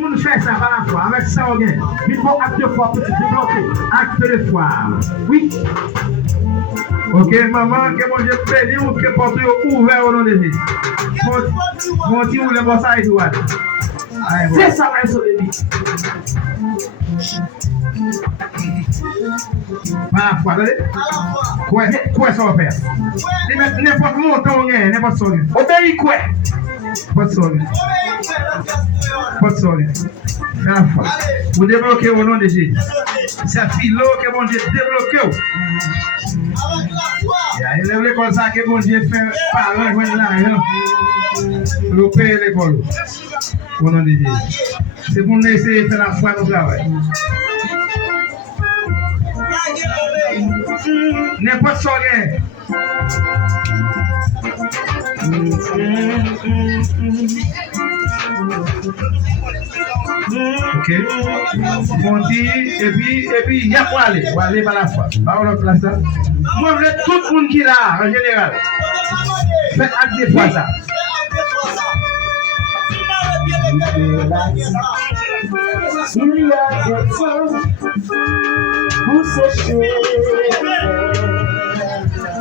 On fait ça par la foi, avec ça on gagne. Il faut acte de foi pour te débloquer. Acte de foi. Oui. Ok, maman, que mon Dieu béni ou que porte ouvert au nom de Jésus. Mon Dieu, ou le bon ça et tout. C'est ça, Maestro baby. Par la foi, attendez. Quoi ça va faire? N'importe où on gagne, n'importe où. Obéis quoi? Pas de sonne. Pas de sonne. La foi. Vous débloquez au nom de Jésus. C'est philo que mon Dieu débloque. Il est comme ça que mon Dieu fait parler de l'argent. Vous payez l'école. Au nom de Jésus. C'est pour nous essayer de faire la foi dans le travail. N'importe quoi. Ok. Bon dit, et puis, il y a quoi aller? On va aller par la foi. Par l'autre place. Moi, je veux tout le monde qui est là, en général. Faites acte de foi ça.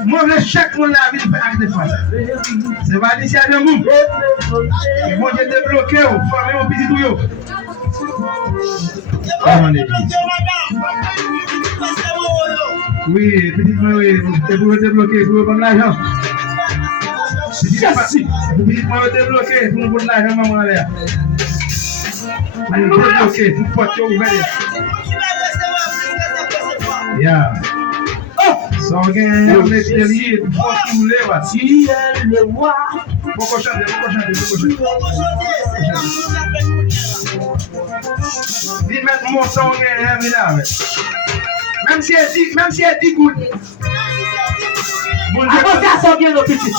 Moi, je chaque monde la vie fait acte de foi ça. C'est pas d'ici à deux mots. Moi, j'ai débloqué, formé mon petit douillot. Oui, petit douillot, et vous débloquer, vous prendre l'argent. Vous pouvez débloquer pour nous prendre l'argent, maman. Vous débloquer, vous portez ouvert. Yeah. Sans gagner, on est derrière, il faut qu'il vous lève. Si elle le voit. Pourquoi chanter, pourquoi chanter, pourquoi chanter. Dis mettre mon sang gagner, même si elle dit good. Bon Dieu, ça sent bien nos petits.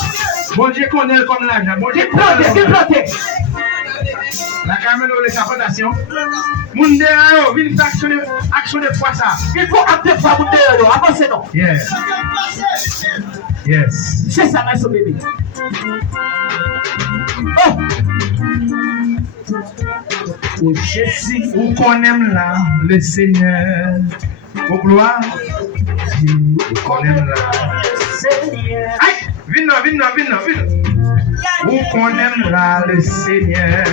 Bon Dieu connaît comme l'argent. Bon Dieu planté. La caméra de l'exploitation. Mon Dieu, il faut action de foi ça. Il faut acter foi mon Dieu. Avancez non. Yes. Yes. C'est ça, Maestro baby. Oh. Oh Jésus, vous connaissez là le Seigneur. Au gloire. Vous connaissez là le Seigneur. Aïe, viens. Vous connaissez là le Seigneur.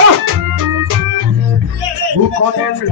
Oh. Vous connaissez